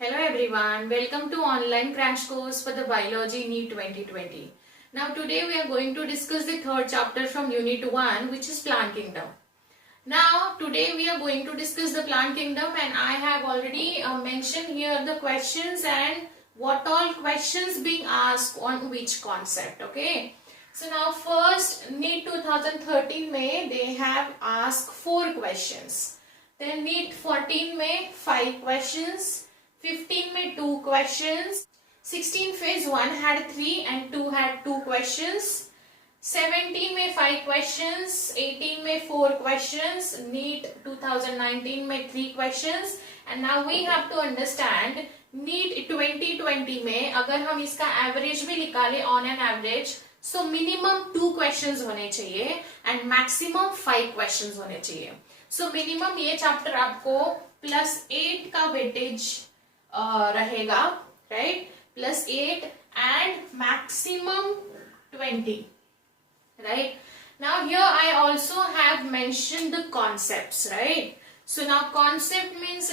Hello everyone, welcome to online crash course for the biology NEET 2020. Now today we are going to discuss the third chapter from unit 1, which is plant kingdom. Now today we are going to discuss the plant kingdom, and I have already mentioned here the questions and what all questions being asked on which concept. Okay, so now first NEET 2013 में they have asked 4 questions, then NEET 14 में 5 questions, 15 में 2 questions, 16 phase 1 had 3 and 2 had 2 questions, 17 में 5 questions, 18 में 4 questions, NEET 2019 में 3 questions, and now we have to understand NEET 2020 में अगर हम इसका एवरेज भी निकाले on an average, so minimum 2 questions होने चाहिए एंड मैक्सिमम 5 क्वेश्चंस होने चाहिए. सो मिनिमम ये चैप्टर आपको +8 का वेटेज रहेगा, right, +8 and maximum 20, right? Now here I also have mentioned the concepts, right? So now concept means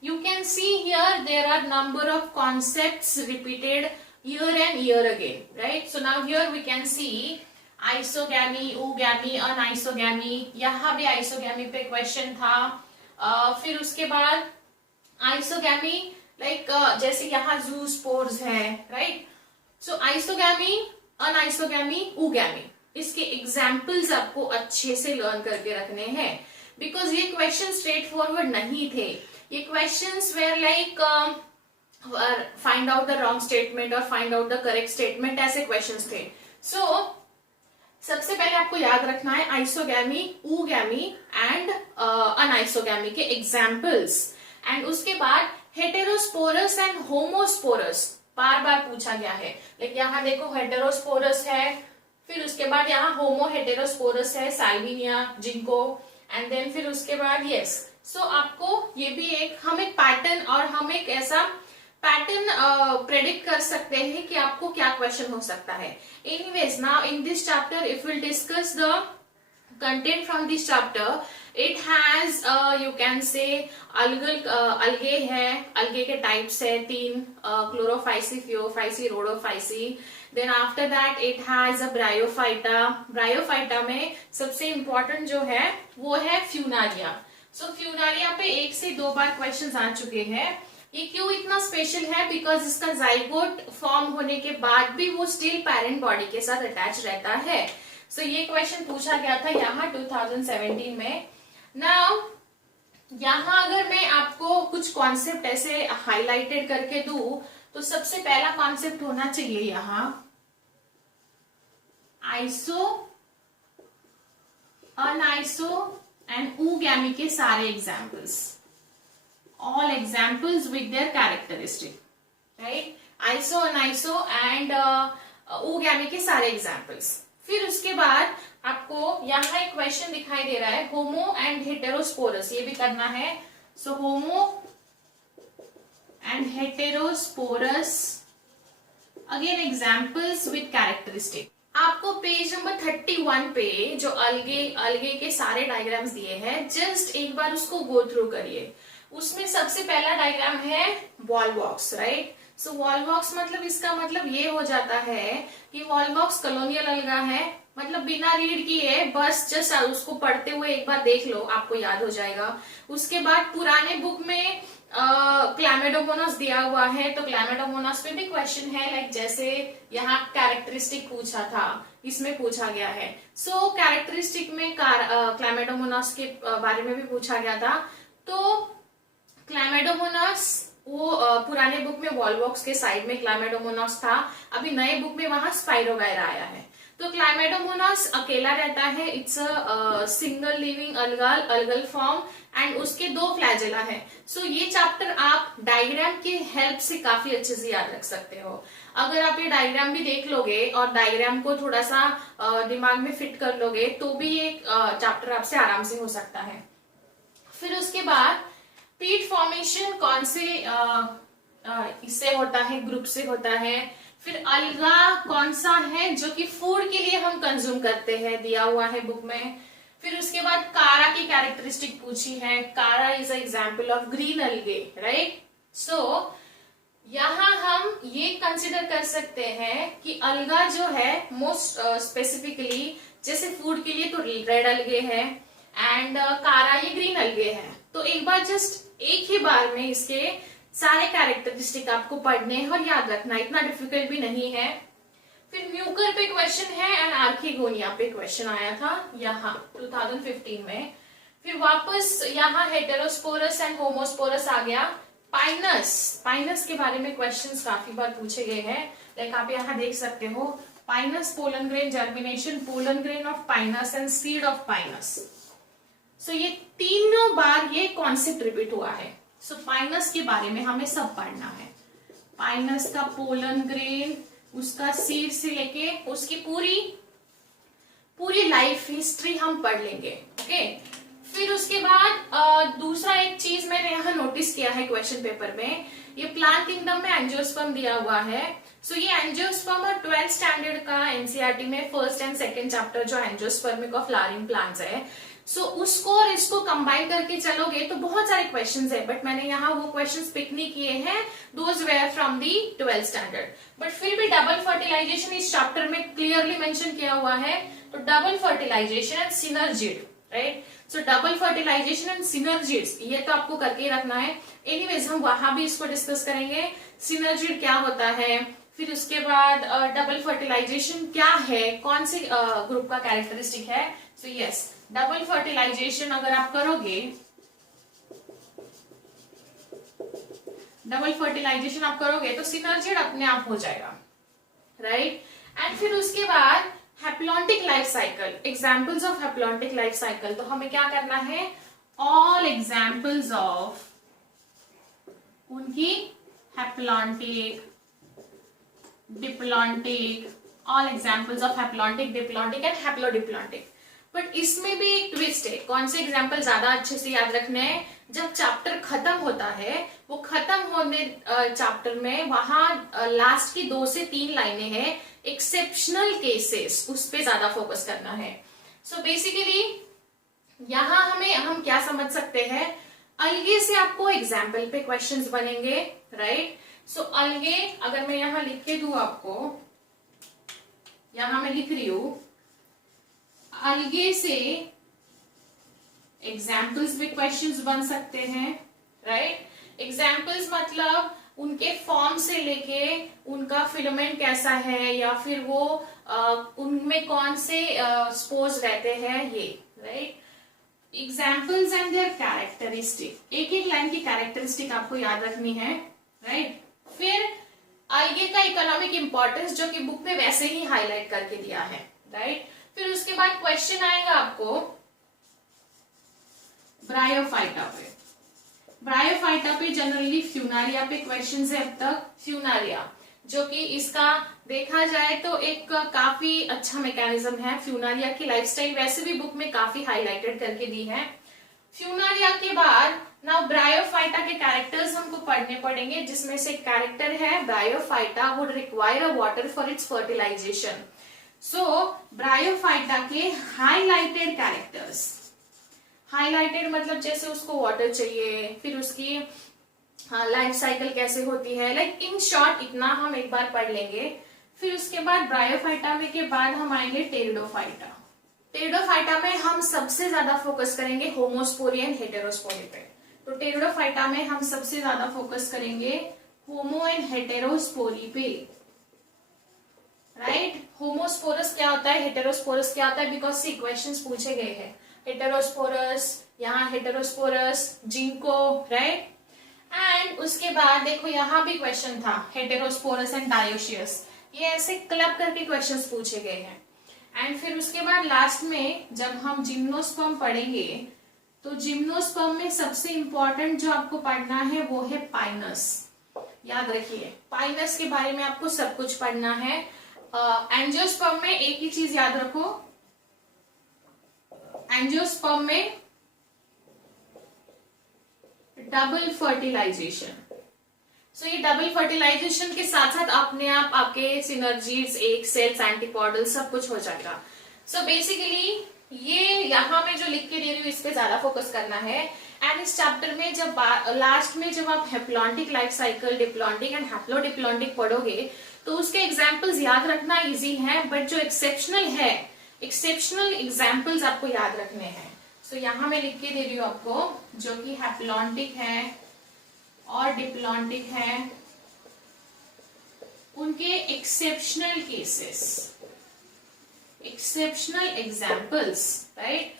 you can see here there are number of concepts repeated year and year again, right? So now here we can see isogamy, oogamy, anisogamy. यहाँ भी isogamy पे question था. फिर उसके बाद isogamy like जैसे यहाँ zoospores है, right? So isogamy, अनआइसोगैमी, ओगैमी, इसके एग्जाम्पल्स आपको अच्छे से लर्न करके रखने हैं, बिकॉज ये क्वेश्चन स्ट्रेट फॉरवर्ड नहीं थे. ये questions were like find out the wrong statement और find out the correct statement, ऐसे क्वेश्चंस थे. सो सबसे पहले आपको याद रखना है आइसोगैमी, ओगैमी एंड अनआइसोगैमी के एग्जाम्पल्स, एंड उसके बाद हेटेरोस्पोरस एंड होमोस्पोरस बार बार पूछा गया है. लाइक यहाँ देखो हेटेरोस्पोरस है, फिर उसके बाद यहाँ होमो हेटेरोस्पोरस है, साल्विनिया, जिंको, एंड देन फिर उसके बाद यस. सो आपको ये भी हम एक पैटर्न और हम एक ऐसा पैटर्न प्रेडिक्ट कर सकते हैं कि आपको क्या क्वेश्चन हो सकता है. Anyways now in this chapter if will discuss the content from this chapter, it has you can say algae है, algae के types है 3, chlorophyce, pheophyce, rhodophyce. Then after that it has a bryophyta. bryophyta में सबसे important जो है वो है Funaria. So Funaria पे 1 से 2 बार questions आ चुके हैं. ये क्यों इतना स्पेशल है? बिकॉज इसका जाइगोट फॉर्म होने के बाद भी वो स्टिल पेरेंट बॉडी के साथ अटैच रहता है. सो ये क्वेश्चन पूछा गया था यहाँ 2017 में. नाउ यहाँ अगर मैं आपको कुछ कॉन्सेप्ट ऐसे हाईलाइटेड करके दूं, तो सबसे पहला कॉन्सेप्ट होना चाहिए यहाँ आइसो, अनआइसो एंड ओगैमी के सारे examples, all examples with their characteristic, right. Iso, aniso and oogamy के सारे एग्जाम्पल्स. फिर उसके बाद आपको यहाँ एक क्वेश्चन दिखाई दे रहा है होमो एंड हेटेरोस्पोरस, ये भी करना है. So homo and heterosporous, again examples with characteristic. आपको पेज नंबर 31 पे जो अलगे के सारे डायग्राम्स दिए हैं, जस्ट एक बार उसको गो थ्रू करिए. उसमें सबसे पहला डायग्राम है वॉलवॉक्स, राइट. सो वॉलवॉक्स मतलब इसका मतलब ये हो जाता है कि वॉलवॉक्स कॉलोनियल अलगा है, मतलब बिना रीड किए बस जस्ट उसको पढ़ते हुए एक बार देख लो, आपको याद हो जाएगा. उसके बाद पुराने बुक में क्लैमेडोमोनास दिया हुआ है, तो क्लैमेडोमोनास पे भी क्वेश्चन है, लाइक जैसे यहाँ कैरेक्टरिस्टिक पूछा था, इसमें पूछा गया है. सो कैरेक्टरिस्टिक में क्लैमेडोमोनास के बारे में भी पूछा गया था. तो क्लैमेडोमोनास वो पुराने बुक में वॉलवॉक्स के साइड में क्लैमेडोमोनास था, अभी नए बुक में वहां स्पाइरोगायरा आया है. तो क्लैमेडोमोनास अकेला रहता है, it's a single living algal form, and उसके 2 फ्लैजेला है. सो ये चैप्टर आप डायग्राम की हेल्प से काफी अच्छे से याद रख सकते हो. अगर आप ये डायग्राम भी देख लोगे और डायग्राम को थोड़ा सा दिमाग में फिट कर लोगे, तो भी ये चैप्टर आपसे आराम से हो सकता है. फिर उसके बाद पीट फॉर्मेशन कौन से इससे होता है, ग्रुप से होता है. फिर अलगा कौन सा है जो कि फूड के लिए हम कंज्यूम करते हैं, दिया हुआ है बुक में. फिर उसके बाद कारा की कैरेक्टरिस्टिक पूछी है. कारा इज एग्जाम्पल ऑफ ग्रीन अलगे, राइट. सो यहाँ हम ये कंसिडर कर सकते हैं कि अलगा जो है मोस्ट स्पेसिफिकली, जैसे फूड के लिए तो रेड अलगे है एंड कारा ये ग्रीन अलगे है। तो एक बार जस्ट एक ही बार में इसके सारे कैरेक्टरिस्टिक आपको पढ़ने हैं और याद रखना, इतना डिफिकल्ट भी नहीं है। फिर म्यूकर पे क्वेश्चन है एंड आर्किगोनिया पे क्वेश्चन आया था यहाँ 2015 में। फिर वापस यहाँ हेटेरोस्पोरस एंड होमोस्पोरस आ गया। पाइनस के बारे में क्वेश्चंस काफी बार पूछे गए हैं, लाइक आप यहाँ देख सकते हो, pinus pollen grain germination, pollen grain of pinus and seed of pinus. So ये तीनों बार ये कॉन्सेप्ट रिपीट हुआ है। सो पाइनस के बारे में हमें सब पढ़ना है, पाइनस का पोलन ग्रेन, उसका सीड से लेके उसकी पूरी लाइफ हिस्ट्री हम पढ़ लेंगे। ओके, फिर उसके बाद दूसरा एक चीज मैंने यहाँ नोटिस किया है क्वेश्चन पेपर में, ये प्लांट किंगडम में एंजियोस्पर्म दिया हुआ है। सो ये एंजियोस्पर्म और 12th स्टैंडर्ड का एनसीईआरटी में फर्स्ट एंड सेकंड चैप्टर जो एंजियोस्पर्मिक और फ्लावरिंग प्लांट्स है, सो उसको और इसको कंबाइन करके चलोगे तो बहुत सारे क्वेश्चंस है, बट मैंने यहाँ वो क्वेश्चंस पिक नहीं किए हैं, those were from the 12th standard. But फिर भी डबल फर्टिलाइजेशन इस चैप्टर में क्लियरली मेंशन किया हुआ है, तो double fertilisation and synergid, right. So double fertilisation and synergids ये तो आपको करके ही रखना है। एनीवेज हम वहां भी इसको डिस्कस करेंगे, सिनर्जिड क्या होता है, फिर उसके बाद डबल फर्टिलाइजेशन क्या है, कौन से ग्रुप का कैरेक्टरिस्टिक है। सो यस, डबल फर्टिलाइजेशन अगर आप करोगे, डबल फर्टिलाइजेशन आप करोगे तो सिनर्जिड अपने आप हो जाएगा, राइट। एंड फिर उसके बाद haplontic life cycle, examples of haplontic life cycle, तो हमें क्या करना है, ऑल एग्जाम्पल्स ऑफ उनकी haplontic, diplontic, all examples of haplontic, diplontic and haplodiplontic. But इसमें भी एक ट्विस्ट है, कौन से एग्जाम्पल ज्यादा अच्छे से याद रखने हैं, जब चैप्टर खत्म होता है, वो खत्म होने चैप्टर में वहां लास्ट की 2 से 3 लाइनें हैं, एक्सेप्शनल केसेस, उस पे ज्यादा फोकस करना है। सो बेसिकली यहां हम क्या समझ सकते हैं, अलगे से आपको एग्जाम्पल पे क्वेश्चंस बनेंगे, राइट। सो अलगे अगर मैं यहां लिख के दूं आपको, यहां मैं लिख रही हूं, अलगे से एग्जाम्पल्स भी क्वेश्चंस बन सकते हैं, राइट। एग्जाम्पल्स मतलब उनके फॉर्म से लेके उनका फिलामेंट कैसा है, या फिर वो उनमें कौन से स्पोर्स रहते हैं, ये, right. Examples and there characteristic, एक एक लाइन की कैरेक्टरिस्टिक आपको याद रखनी है, राइट। फिर अलगे का इकोनॉमिक इंपॉर्टेंस जो कि बुक में वैसे ही हाईलाइट करके दिया है, राइट। फिर उसके बाद क्वेश्चन आएगा आपको ब्रायोफाइटा पे, ब्रायोफाइटा पे जनरली फ्यूनारिया पे क्वेश्चन है अब तक, फ्यूनारिया जो कि इसका देखा जाए तो एक काफी अच्छा मैकेनिज्म है। फ्यूनारिया की लाइफस्टाइल वैसे भी बुक में काफी हाईलाइटेड करके दी है। फ्यूनारिया के बाद नाउ ब्रायोफाइटा के कैरेक्टर्स हमको पढ़ने पड़ेंगे, जिसमें से कैरेक्टर है Bryophyta would require a water for its fertilisation. So Bryophyta के हाईलाइटेड कैरेक्टर्स, हाईलाइटेड मतलब जैसे उसको वाटर चाहिए, फिर उसकी लाइफ साइकिल कैसे होती है, लाइक इन शॉर्ट इतना हम एक बार पढ़ लेंगे। फिर उसके बाद ब्रायोफाइटा में के बाद हम आएंगे टेरिडोफाइटा। टेरिडोफाइटा में हम सबसे ज्यादा फोकस करेंगे होमोस्पोरी एंड हेटेरोस्पोरी पे। तो टेरिडोफाइटा में हम सबसे ज्यादा फोकस करेंगे होमो एंड हेटेरोस्पोरी पे, राइट। होमोस्पोरस क्या होता है, हेटेरोस्पोरस क्या होता है, बिकॉज सी क्वेश्चंस पूछे गए हैं। हेटेरोस्पोरस, यहाँ हेटेरोस्पोरस, जिंको, राइट। एंड उसके बाद देखो यहाँ भी क्वेश्चन था हेटेरोस्पोरस एंड डायोशियस, ये ऐसे क्लब करके क्वेश्चंस पूछे गए हैं। एंड फिर उसके बाद लास्ट में जब हम जिम्नोस्पर्म पढ़ेंगे, तो जिम्नोस्पर्म में सबसे इंपॉर्टेंट जो आपको पढ़ना है वो है पाइनस। याद रखिए, पाइनस के बारे में आपको सब कुछ पढ़ना है। एंजियोस्पर्म में एक ही चीज याद रखो, एंजियोस्पर्म में डबल फर्टिलाइजेशन। सो ये डबल फर्टिलाइजेशन के साथ साथ अपने आप आपके सिनर्जीज, एक सेल्स, एंटीपॉडल सब कुछ हो जाएगा। सो बेसिकली ये यहाँ में जो लिख के दे रही हूँ इस पे ज्यादा फोकस करना है। एंड इस चैप्टर में जब लास्ट में जब आप haplontic life cycle, diplontic and haplodiplontic पढ़ोगे तो उसके एग्जाम्पल्स याद रखना इजी है, बट जो एक्सेप्शनल है, एक्सेप्शनल एग्जाम्पल्स आपको याद रखने हैं. सो यहां मैं लिख के दे रही हूं आपको, जो कि हैप्लॉन्टिक है और डिप्लॉन्टिक है, उनके exceptional cases, exceptional examples, right.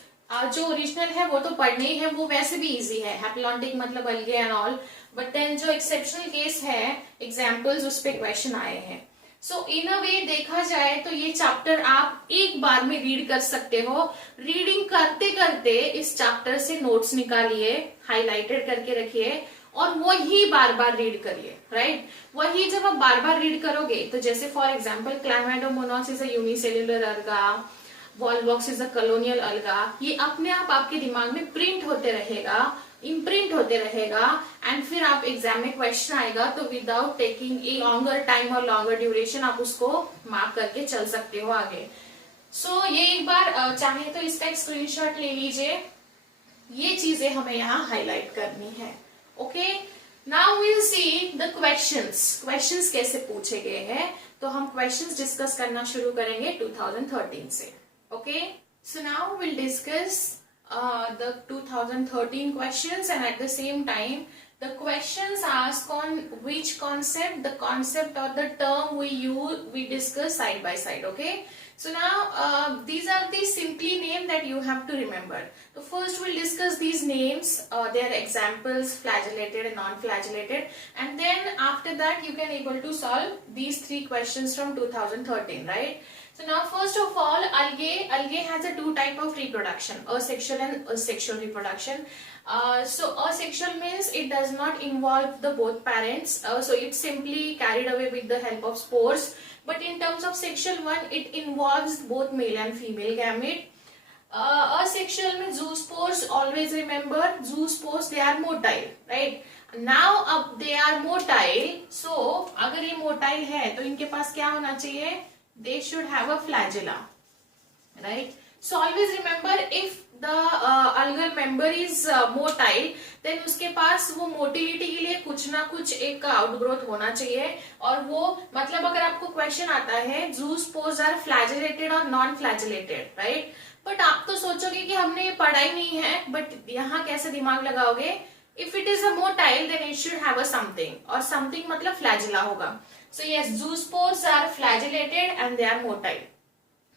जो ओरिजिनल है वो तो पढ़ने ही है, वो वैसे भी इजी है, हैप्लॉन्टिक मतलब अलगे एंड ऑल, बट देन जो एक्सेप्शनल केस है, एग्जाम्पल्स, उस पे क्वेश्चन आए हैं. सो इन अ वे देखा जाए तो ये चैप्टर आप एक बार में रीड कर सकते हो. रीडिंग करते करते इस चैप्टर से नोट्स निकालिए, हाईलाइटेड करके रखिए और वही बार बार रीड करिए, राइट. वही जब आप बार बार रीड करोगे तो जैसे for example chlamydomonas is a unicellular alga, volvox is a colonial alga, ये अपने आप आपके दिमाग में प्रिंट होते रहेगा, इम्प्रिंट होते रहेगा, एंड फिर आप एग्जाम में क्वेश्चन आएगा तो without taking a longer time और लॉन्गर ड्यूरेशन आप उसको मार्क करके चल सकते हो आगे. सो ये एक बार चाहे तो इसका एक स्क्रीनशॉट ले लीजिए, ये चीजें हमें यहाँ हाईलाइट करनी है. Okay, now we will see the questions. Questions कैसे पूछे गए हैं, तो हम क्वेश्चंस डिस्कस करना शुरू करेंगे 2013 से. Okay, so now will discuss the 2013 questions, and at the same time the questions ask on which concept, the concept or the term we discuss side by side. Okay, so now these are the simply name that you have to remember. So first we'll discuss these names, their examples, flagellated and non-flagellated, and then after that you can able to solve these three questions from 2013, right? So now first of all, algae has a two type of reproduction, asexual and asexual reproduction. So asexual means it does not involve the both parents, so it's simply carried away with the help of spores. But in terms of sexual one, it involves both male and female gamete. Asexual means zoospores, always remember zoospores, they are motile, right? Now अब they are motile, so अगर ये motile है तो इनके पास क्या होना चाहिए, they should have a flagella, right? So always remember, if the algal member is motile, then उसके पास वो मोटिलिटी के लिए कुछ ना कुछ एक आउटग्रोथ होना चाहिए. और वो मतलब अगर आपको क्वेश्चन आता है zoospores are flagellated और नॉन फ्लैजिलेटेड, राइट, बट आप तो सोचोगे कि हमने ये पढ़ा ही नहीं है, बट यहाँ कैसे दिमाग लगाओगे, if it is a motile then it should have a something, और something मतलब flagella होगा. So yes, zoospores are flagellated and they are motile,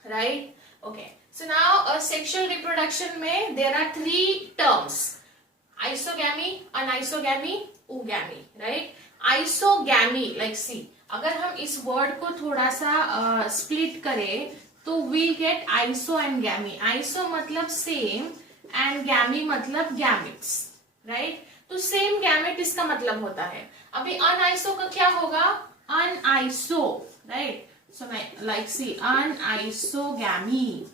right? Okay. So now sexual reproduction में there are three terms: isogamy, anisogamy, oogamy, right? Isogamy, like see, अगर हम इस word को थोड़ा सा स्प्लिट करें तो we'll get iso and gamy. Iso मतलब same and gamy मतलब gametes, right? तो सेम गैमेट इसका मतलब होता है. अभी अनआइसो का क्या होगा, अनआइसो, राइट. सो लाइक सी अनआइसोगैमी.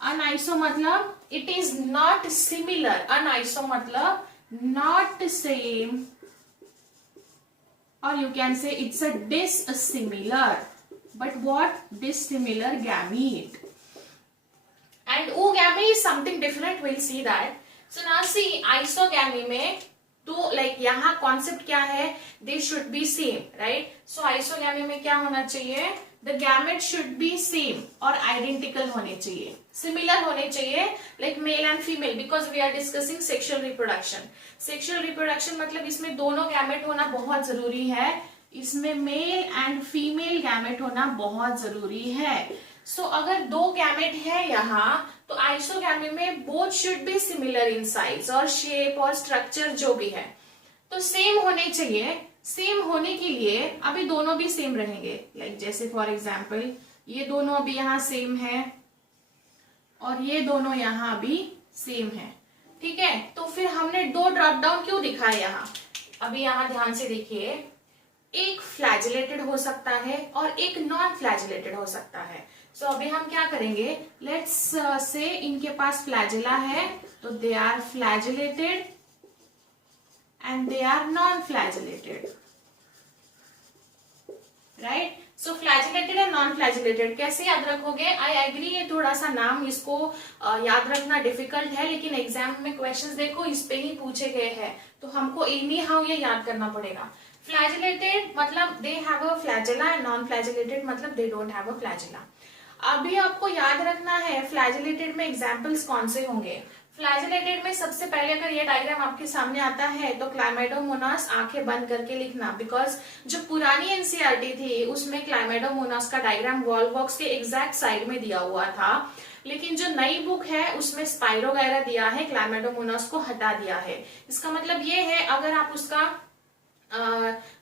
अनआइसो मतलब इट इज नॉट सिमिलर, अनआइसो मतलब नॉट सेम, और you can say it's a dissimilar, but what, dissimilar gamete. And ओगैमी is something different, will see that. So now see isogamy में तो लाइक यहाँ concept क्या है, they should be same, right. So isogamy में क्या होना चाहिए, the gamete should be same और आइडेंटिकल होने चाहिए, सिमिलर होने चाहिए, like male and female, because we are discussing sexual reproduction. Sexual reproduction मतलब इसमें दोनों गैमेट होना बहुत जरूरी है, इसमें मेल एंड फीमेल गैमेट होना बहुत जरूरी है. सो अगर दो गैमेट है यहाँ तो आइसोगैमी में both should be similar in size और शेप और स्ट्रक्चर जो भी है तो सेम होने चाहिए. सेम होने के लिए अभी दोनों भी सेम रहेंगे, लाइक जैसे फॉर एग्जांपल ये दोनों अभी यहाँ सेम है और ये दोनों यहाँ भी सेम है, ठीक है. तो फिर हमने दो ड्रॉप डाउन क्यों दिखाए यहाँ, अभी यहाँ ध्यान से देखिए, एक फ्लैजिलेटेड हो सकता है और एक नॉन फ्लैजिलेटेड हो सकता है. सो अभी हम क्या करेंगे, लेट्स से इनके पास फ्लैजिला है तो they are flagellated and they are non-flagellated, right? So flagellated and non flagellated कैसे याद रखोगे? आई एग्री, ये थोड़ा सा नाम इसको याद रखना डिफिकल्ट है, लेकिन एग्जाम में क्वेश्चंस देखो इस पे ही पूछे गए हैं, तो हमको एनी हाउ ये याद करना पड़ेगा। फ्लैजिलेटेड मतलब they have a flagella and non flagellated मतलब they don't have a flagella. अभी आपको याद रखना है फ्लैजिलेटेड में एग्जाम्पल्स कौन से होंगे। फ्लैजिलेटेड में सबसे पहले अगर ये डायग्राम आपके सामने आता है तो क्लाइमेडोमोनास आंखें बंद करके लिखना, बिकॉज जो पुरानी एनसीईआरटी थी उसमें क्लाइमेडोमोनास का डायग्राम वॉल बॉक्स के एग्जैक्ट साइड में दिया हुआ था, लेकिन जो नई बुक है उसमें स्पाइरोगायरा दिया है, क्लाइमेडोमोनास को हटा दिया है। इसका मतलब ये है अगर आप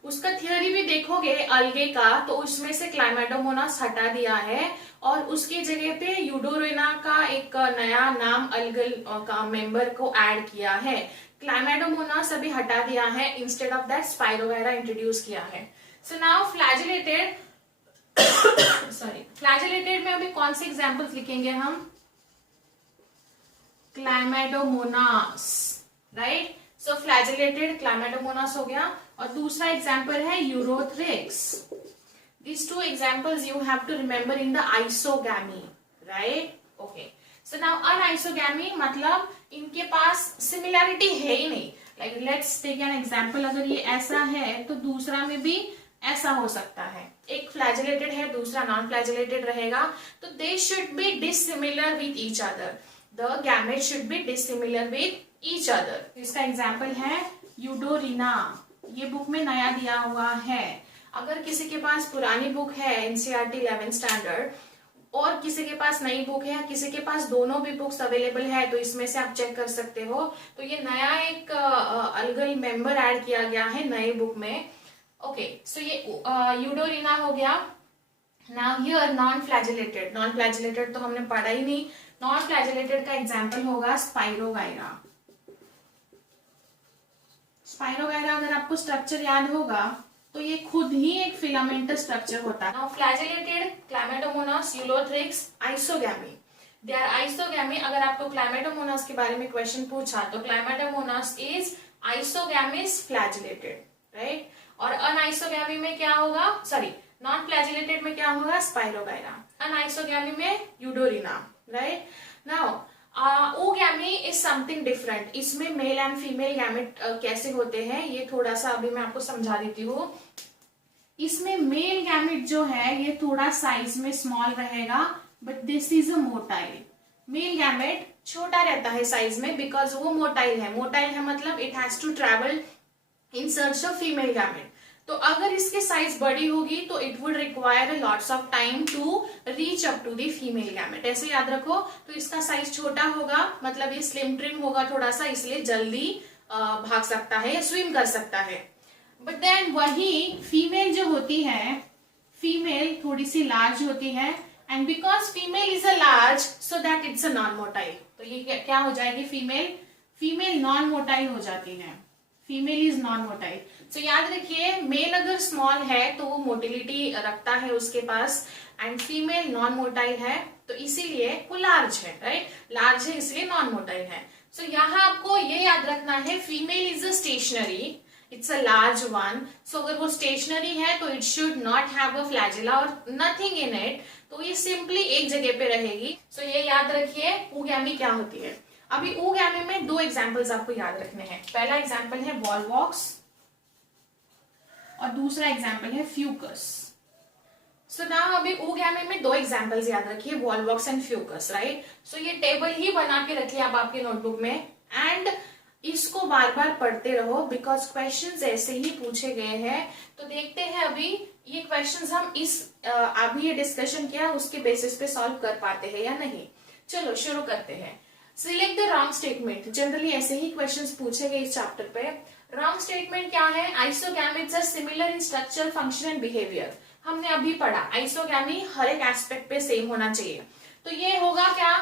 उसका थियोरी भी देखोगे अलगे का, तो उसमें से क्लाइमेडोमोनास हटा दिया है और उसकी जगह पे यूडोरिना का एक नया नाम अलगल का मेंबर को ऐड किया है। क्लाइमेडोमोनास अभी हटा दिया है, instead of that spirogyra introduce किया है। सो नाउ फ्लैजिलेटेड फ्लैजिलेटेड में अभी कौन से एग्जांपल्स लिखेंगे हम? क्लाइमेडोमोनास, राइट। सो फ्लैजिलेटेड क्लाइमेडोमोनास हो गया, और दूसरा एग्जांपल है Ulothrix. These two examples you have to remember in the isogamy, right? Okay. So now anisogamy मतलब इनके पास सिमिलैरिटी है ही नहीं। Like let's take an example, अगर ये ऐसा है तो दूसरा में भी ऐसा हो सकता है। एक फ्लैजिलेटेड है, दूसरा नॉन फ्लैजिलेटेड रहेगा, तो they should be dissimilar with each other. The gametes should be dissimilar with each other. इसका एग्जाम्पल है यूडोरिना, ये बुक में नया दिया हुआ है। अगर किसी के पास पुरानी बुक है एनसीईआरटी 11th स्टैंडर्ड और किसी के पास नई बुक है, किसी के पास दोनों भी बुक्स अवेलेबल है, तो इसमें से आप चेक कर सकते हो। तो ये नया एक अलगल मेंबर ऐड किया गया है नई बुक में। ओके, सो ये यूडोरिना हो गया। Now here non flagellated, non flagellated तो हमने पढ़ा ही नहीं। नॉन फ्लैजिलेटेड का एग्जाम्पल होगा स्पाइरोगायरा। स्पाइरोगायरा अगर आपको स्ट्रक्चर याद होगा तो ये खुद ही एक फिलामेंटस स्ट्रक्चर होता है। Now flagellated, chlamydomonas, ulothrix, isogamy, they are isogamy. अगर आपको क्लाइमेडोमोनास के बारे में क्वेश्चन पूछा तो chlamydomonas is isogamous flagellated, right. और अनआइसोगैमी में क्या होगा, सॉरी नॉन फ्लैजिलेटेड में क्या होगा, स्पाइरोगायरा। अनआइसोगैमी में Eudorina, right. Now ओगैमी is something different. इसमें मेल एंड फीमेल गैमेट कैसे होते हैं ये थोड़ा सा अभी मैं आपको समझा देती हूँ। इसमें मेल गैमेट जो है ये थोड़ा साइज में स्मॉल रहेगा, but this is a motile. Male gamete छोटा रहता है साइज में बिकॉज वो मोटाइल है। मोटाइल है मतलब it has to travel in search of female gamete. तो अगर इसकी साइज बड़ी होगी तो it would require lots of time to reach up to the female gamete. ऐसे याद रखो। तो इसका साइज छोटा होगा मतलब ये स्लिम ट्रिम होगा थोड़ा सा, इसलिए जल्दी भाग सकता है या स्विम कर सकता है। बट देन वही फीमेल जो होती है, फीमेल थोड़ी सी लार्ज होती है, and because female is a large so that it's a non motile. तो ये क्या हो जाएगी, फीमेल नॉन मोटाइल हो जाती है। Female is non motile. So याद रखिए, मेल अगर स्मॉल है तो वो मोटिलिटी रखता है उसके पास, एंड फीमेल नॉन मोटाइल है तो इसीलिए वो लार्ज है, राइट। लार्ज है इसलिए नॉन मोटाइल है। सो यहाँ आपको ये याद रखना है, female is a stationary, it's a large one. So अगर वो स्टेशनरी है तो it should not have a flagella और नथिंग इन इट, तो ये सिंपली एक जगह पे रहेगी। सो ये याद रखिए ओगैमी क्या होती है। अभी ओगैमी में दो एग्जांपल्स आपको याद रखने हैं। पहला एग्जांपल है वॉलवॉक्स और दूसरा एग्जांपल है फ्यूकस। सो नाउ अभी ओगैमी में दो एग्जांपल्स याद रखिए, Volvox and Fucus, right. So ये टेबल ही बना के रखिए आप आपके नोटबुक में, एंड इसको बार बार पढ़ते रहो बिकॉज क्वेश्चंस ऐसे ही पूछे गए हैं। तो देखते हैं अभी ये क्वेश्चंस हम अभी ये डिस्कशन किया उसके बेसिस पे सॉल्व कर पाते हैं या नहीं। चलो शुरू करते हैं। Select the wrong statement. Generally ऐसे ही क्वेश्चंस पूछे गए इस चैप्टर पे। रॉन्ग स्टेटमेंट क्या है, isogametes are similar in structure, function and behaviour. हमने अभी पढ़ा आइसोगैमी हर एक एस्पेक्ट पे सेम होना चाहिए, तो ये होगा क्या,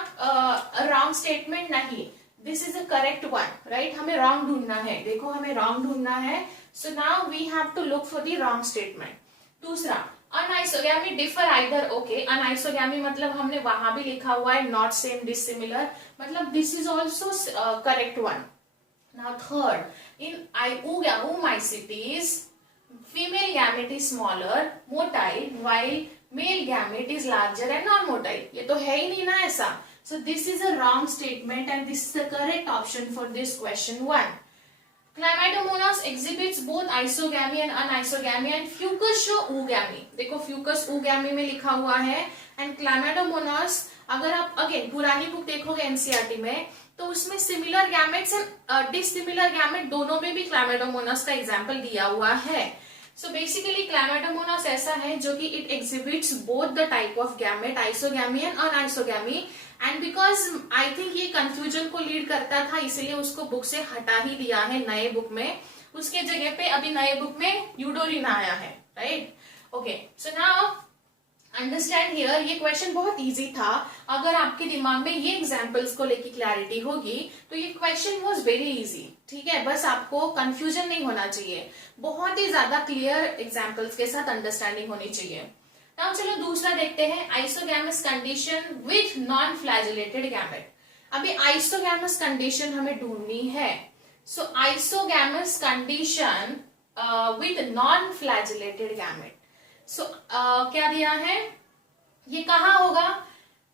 रॉन्ग स्टेटमेंट नहीं, this is a correct one, right. हमें रॉन्ग ढूंढना है, देखो हमें रॉन्ग ढूंढना है। So now we have to look for the wrong statement. दूसरा, anisogamy differ either, okay. Anisogamy मतलब हमने वहां भी लिखा हुआ है नॉट सेम डिसिमिलर, मतलब this is also correct one. Now third, in oomycetes female gamete is smaller, motile, while male gamete is larger and non-motile. ये तो है ही नहीं ना ऐसा. So this is a wrong statement and this is the correct option for this question 1. Chlamydomonas exhibits both isogamy and anisogamy and fucus show oogamy. देखो fucus oogamy में लिखा हुआ है and chlamydomonas अगर आप अगेन पुरानी बुक देखोगे NCERT में तो उसमें similar gametes and dissimilar gamete दोनों में भी क्लैमाइडोमोनास का एग्जांपल दिया हुआ है. सो बेसिकली क्लैमाइडोमोनास ऐसा है जो कि it exhibits both the type of gamete isogamy and anisogamy and because I think ये कंफ्यूजन को लीड करता था इसलिए उसको बुक से हटा ही दिया है नए बुक में. उसके जगह पे अभी नए बुक में यूडोरिन आया है. Right. Okay. So now understand here. ये क्वेश्चन बहुत इजी था. अगर आपके दिमाग में ये एग्जांपल्स को लेके क्लैरिटी होगी तो ये क्वेश्चन वाज वेरी इजी. ठीक है. बस आपको कंफ्यूजन नहीं होना चाहिए. बहुत ही ज्यादा क्लियर एग्जांपल्स के साथ अंडरस्टैंडिंग होनी चाहिए. नाउ चलो दूसरा देखते हैं. Isogamous condition with non flagellated gamete. अभी आइसोगैमस कंडीशन हमें ढूंढनी है. So isogamous condition with non flagellated gamete. So क्या दिया है. ये कहाँ होगा.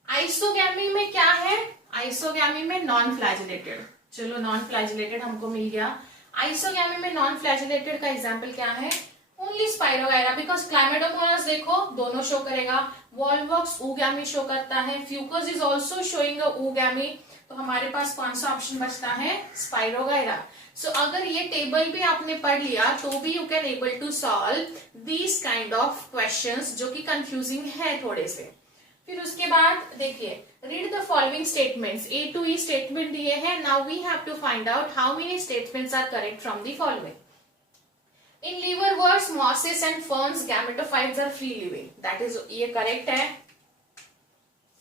आइसोगैमी में क्या है. आइसोगैमी में नॉन फ्लैजिलेटेड. चलो नॉन फ्लैजिलेटेड हमको मिल गया. आइसोगैमी में नॉन फ्लैजिलेटेड का एग्जांपल क्या है. ओनली स्पाइरोगायरा बिकॉज क्लैमाइडोमोनास देखो दोनों शो करेगा. वॉल्वॉक्स ओगैमी शो करता है. Fucus is also showing a ओगैमी. तो हमारे पास कौन सा ऑप्शन बचता है. स्पाइरोगायरा. सो अगर ये टेबल भी आपने पढ़ लिया तो भी you can able to solve these kind of questions जो कि कंफ्यूजिंग है थोड़े से. फिर उसके बाद देखिए read the following statements. A to E statement दिए हैं. Now we have to find out how many statements are correct from the following. In liverworts, mosses and ferns gametophytes are free living. That is ये correct है.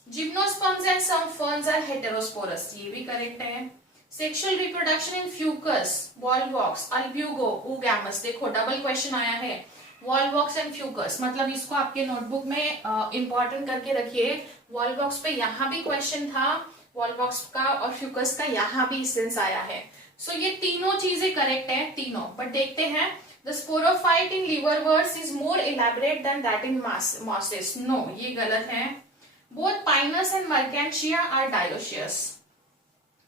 Gymnosperms and some ferns are heterosporous. ये भी करेक्ट है. Sexual reproduction in Fucus, Volvox, Albugo, oogamous. देखो double question आया है. Volvox and Fucus मतलब इसको आपके नोटबुक में इंपॉर्टेंट करके रखिए. वॉल्वॉक्स पे यहाँ भी क्वेश्चन था वॉल्वॉक्स का और फ्यूकस का यहाँ भी सेंस आया है. सो ये तीनों चीजें करेक्ट है तीनों. बट देखते हैं. The sporophyte in liverworts is more elaborate than that in mosses. No, ये गलत है. Both Pinus and Mercantia are dioecious.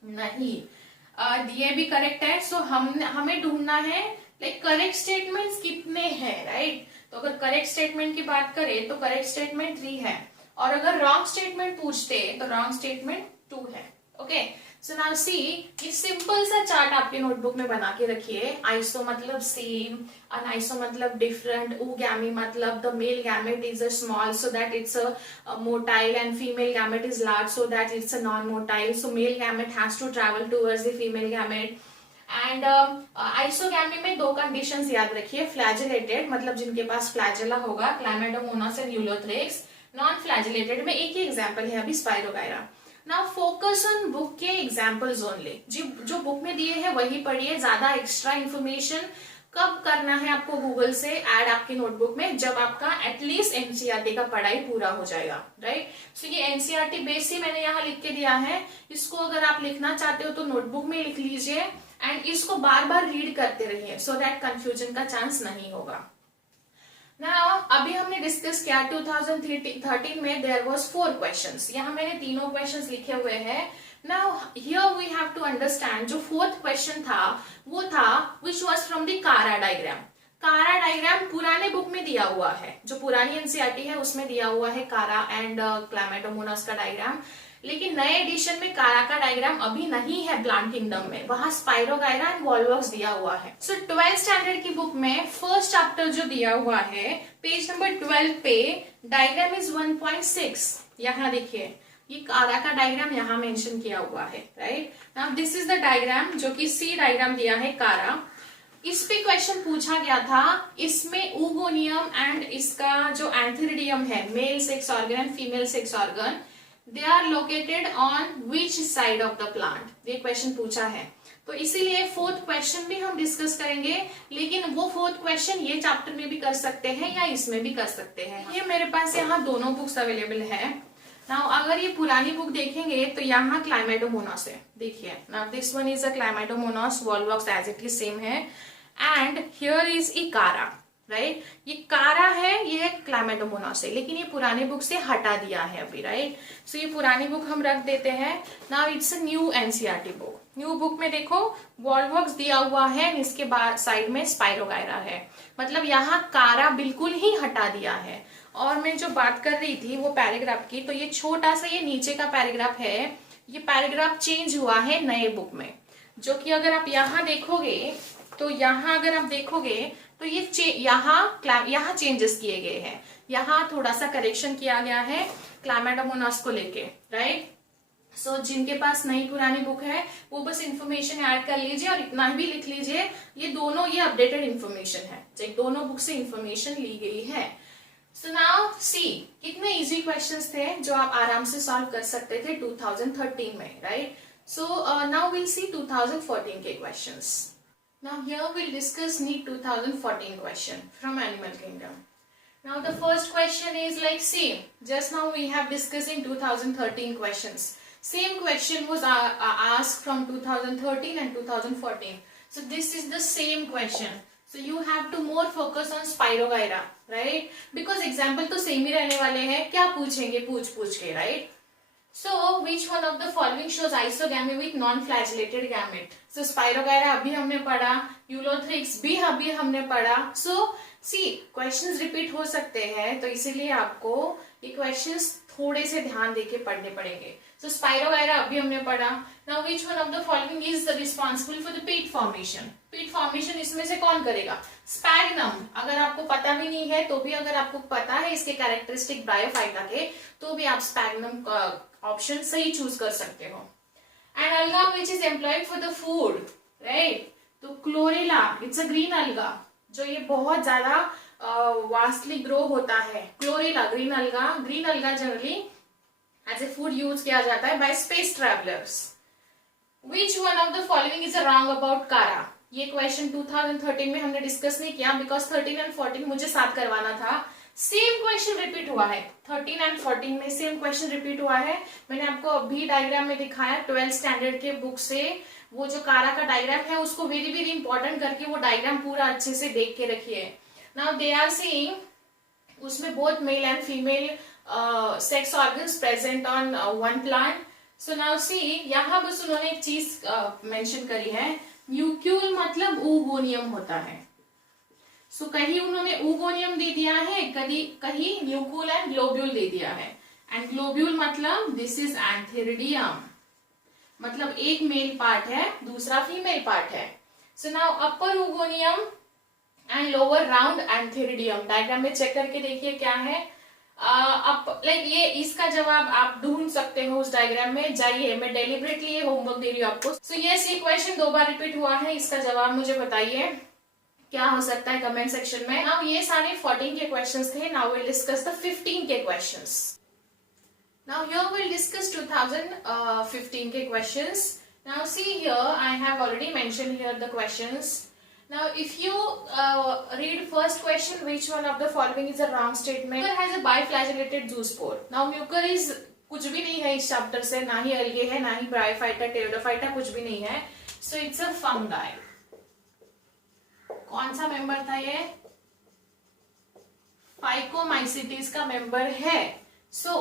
नहीं. ये भी करेक्ट है. सो हमें ढूंढना है लाइक करेक्ट स्टेटमेंट्स कितने हैं. राइट. तो अगर करेक्ट स्टेटमेंट की बात करें तो करेक्ट स्टेटमेंट 3 है और अगर रॉन्ग स्टेटमेंट पूछते तो रॉन्ग स्टेटमेंट 2 है. ओके. सो नाउ सी ये सिंपल सा चार्ट आपके नोटबुक में बना के रखिए. आइसो मतलब सेम, अनआइसो मतलब डिफरेंट, ओगैमी मतलब the male gamete is a small so that it's a motile and female gamete is large so that it's a non motile. So male gamete has to travel towards the female gamete. And isogamy में 2 conditions याद रखिए. Flagellated मतलब जिनके पास flagella होगा, Chlamydomonas and Ulothrix. Non flagellated में एक ही एग्जांपल है अभी Spirogyra. Now focus on book के एग्जांपल्स ओनली. जो बुक में दिए हैं वही पढ़िए. ज्यादा एक्स्ट्रा इन्फॉर्मेशन कब करना है आपको गूगल से ऐड आपके नोटबुक में जब आपका एटलीस्ट एनसीईआरटी का पढ़ाई पूरा हो जाएगा. राइट. सो ये एनसीईआरटी बेस ही मैंने यहाँ लिख के दिया है. इसको अगर आप लिखना चाहते हो तो नोटबुक में लिख लीजिए एंड इसको बार बार रीड करते रहिए सो दैट कंफ्यूजन का चांस नहीं होगा. नाउ अभी हमने डिस्कस किया 2013 में देयर वाज 4 क्वेश्चंस. यहाँ मैंने तीनों क्वेश्चंस लिखे हुए हैं. Now here we have to understand जो 4th क्वेश्चन था वो था which was from the Chara diagram. Chara diagram पुराने बुक में दिया हुआ है. जो पुरानी एनसीईआरटी है उसमें दिया हुआ है कारा एंड क्लैमाइडोमोनास का डायग्राम. लेकिन नए एडिशन में कारा का डायग्राम अभी नहीं है प्लांट किंगडम में. वहां स्पाइरोगायरा एंड वॉल्वॉक्स दिया हुआ है. सो 12th स्टैंडर्ड की बुक में फर्स्ट चैप्टर जो दिया हुआ है पेज नंबर 12 पे डायग्राम इज 1.6. यहाँ देखिए ये कारा का डायग्राम यहाँ मेंशन किया हुआ है. Right. Now this is the diagram जो कि सी डायग्राम दिया है कारा. इस पे क्वेश्चन पूछा गया था. इसमें ऊगोनियम एंड इसका जो एंथीरिडियम है male sex organ and female sex organ they are located on which side of the plant. ये क्वेश्चन पूछा है तो इसीलिए 4th क्वेश्चन भी हम डिस्कस करेंगे. लेकिन वो 4th क्वेश्चन ये चैप्टर में भी कर सकते हैं या इसमें भी कर सकते हैं. ये मेरे पास यहाँ दोनों बुक्स अवेलेबल है. नाउ अगर ये पुरानी बुक देखेंगे तो यहाँ क्लैमाइडोमोनास है. देखिए now this one is a Chlamydomonas. Volvox as it is same है and here is Chara. Right. ये कारा है, ये है क्लैमिडोमोनास है, लेकिन ये पुराने बुक से हटा दिया है अभी, राइट। सो ये पुरानी बुक हम रख देते हैं। Now it's a new NCERT book. New book में देखो वॉल्वॉक्स दिया हुआ है, इसके बाद साइड में स्पाइरोगायरा है, मतलब यहाँ कारा बिल्कुल ही हटा दिया है। और मैं जो बात कर रही थी वो पैराग्राफ की, तो ये छोटा सा ये नीचे का पैराग्राफ है, ये पैराग्राफ चेंज हुआ है नए बुक में, जो कि अगर आप यहाँ देखोगे तो यहाँ अगर आप देखोगे तो ये यहाँ चेंजेस किए गए हैं, यहाँ थोड़ा सा करेक्शन किया गया है क्लैमिडोमोनास को लेके, राइट। सो जिनके पास नई पुरानी बुक है वो बस इंफॉर्मेशन ऐड कर लीजिए और इतना भी लिख लीजिए, ये दोनों ये अपडेटेड इंफॉर्मेशन है, दोनों बुक से इंफॉर्मेशन ली गई है। सो नाउ सी, कितने इजी क्वेश्चंस थे जो आप आराम से सॉल्व कर सकते थे 2013 में, राइट। सो नाउ विल सी 2014 के questions. Now here we'll discuss NEET 2014 question from Animal Kingdom. Now the first question is like same. Just now we have discussed in 2013 questions. Same question was asked from 2013 and 2014. So this is the same question. So you have to more focus on Spirogyra, right? Because example तो same ही रहने वाले हैं, क्या पूछेंगे पूछ के, right? So which one of the following shows isogamy with non-flagellated gamete? So Spirogyra अभी हमने पढ़ा, Ulothrix भी अभी हमने पढ़ा. So see questions repeat हो सकते हैं, तो इसीलिए आपको ये questions थोड़े से ध्यान देके पढ़ने पड़ेंगे. So Spirogyra अभी हमने पढ़ा. Now which one of the following is responsible for the peat formation? Peat formation इसमें से कौन करेगा? Sphagnum. अगर आपको पता भी नहीं है तो भी अगर आपको पता है इसके कैरेक्टरिस्टिक ब्रायोफाइटा के, तो भी आप Sphagnum का ऑप्शन सही चूज कर सकते हो. And alga which is employed for the food, right. तो Chlorella it's a green alga, जो ये बहुत ज्यादा वास्टली ग्रो होता है. Chlorella green alga generally as a food use किया जाता है by space travellers. Which one of the following is wrong about Chara? ये क्वेश्चन 2013 में हमने डिस्कस नहीं किया, बिकॉज 13 एंड 14 मुझे साथ करवाना था. सेम क्वेश्चन रिपीट हुआ है 13 एंड 14 में, सेम क्वेश्चन रिपीट हुआ है. मैंने आपको अभी डायग्राम में दिखाया 12th स्टैंडर्ड के बुक से. वो जो कारा का डायग्राम है उसको वेरी वेरी इंपॉर्टेंट करके वो डायग्राम पूरा अच्छे से देख के रखिए. नाउ दे आर सीइंग उसमें both male and female sex organs present on one plant. So now see, यहाँ बस उन्होंने एक चीज मेंशन करी है, न्यूक्यूल मतलब oogoनियम होता है. सो कहीं उन्होंने oogoनियम दे दिया है, कहीं न्यूक्यूल एंड ग्लोब्यूल दे दिया है. एंड ग्लोब्यूल मतलब दिस इज एंथेरिडियम, मतलब एक मेल पार्ट है दूसरा फीमेल पार्ट है. सो नाउ अपर oogoनियम and lower round antheridium. Diagram में चेक करके देखिए क्या है. ये इसका जवाब आप ढूंढ सकते हो उस डायग्राम में, जाइए. मैं डेलिबरेटली ये होमवर्क दे रही हूँ आपको. सो यस, ये क्वेश्चन 2 बार रिपीट हुआ है. इसका जवाब मुझे बताइए क्या हो सकता है कमेंट सेक्शन में. अब ये सारे 14 के क्वेश्चंस थे. नाउ विल डिस्कस द 15 के questions. Now here will discuss 2015 के questions. Now see here I have already mentioned here the questions. Now if you read first question, which one of the following is a wrong statement? Mucor has a biflagellated zoospore. Now mucor is कुछ भी नहीं है इस chapter से, ना ही अलगे है ना ही ब्रायोफाइटा टेरिडोफाइटा, कुछ भी नहीं है. So it's a fungi. कौन सा मेंबर था ये? फाइकोमाइसिटीज का मेंबर है. सो